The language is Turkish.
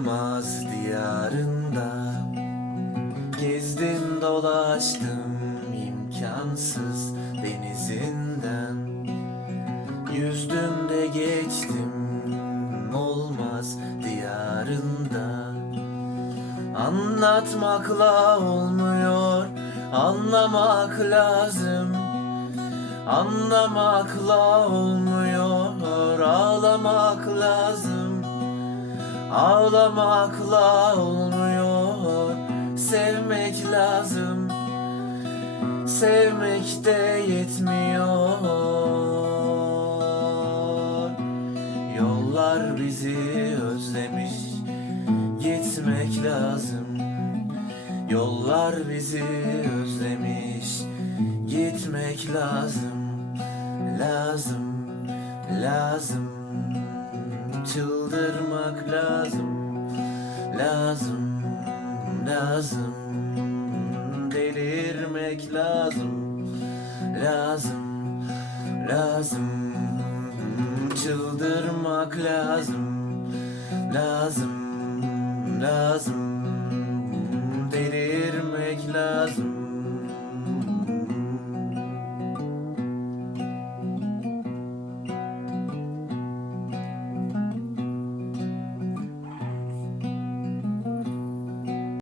olmaz diyarında. Gezdim dolaştım imkansız denizinden. Yüzdüm de geçtim olmaz diyarında. Anlatmakla olmuyor anlamak lazım. Anlamakla olmuyor Ağlamakla olmuyor. Sevmek lazım. Sevmek de yetmiyor. Yollar bizi özlemiş. Gitmek lazım. Yollar bizi özlemiş. Gitmek lazım. Lazım Lazım çıldırmak lazım Lazım, lazım. Delirmek lazım Lazım, lazım. Çıldırmak lazım Lazım, lazım. Delirmek lazım.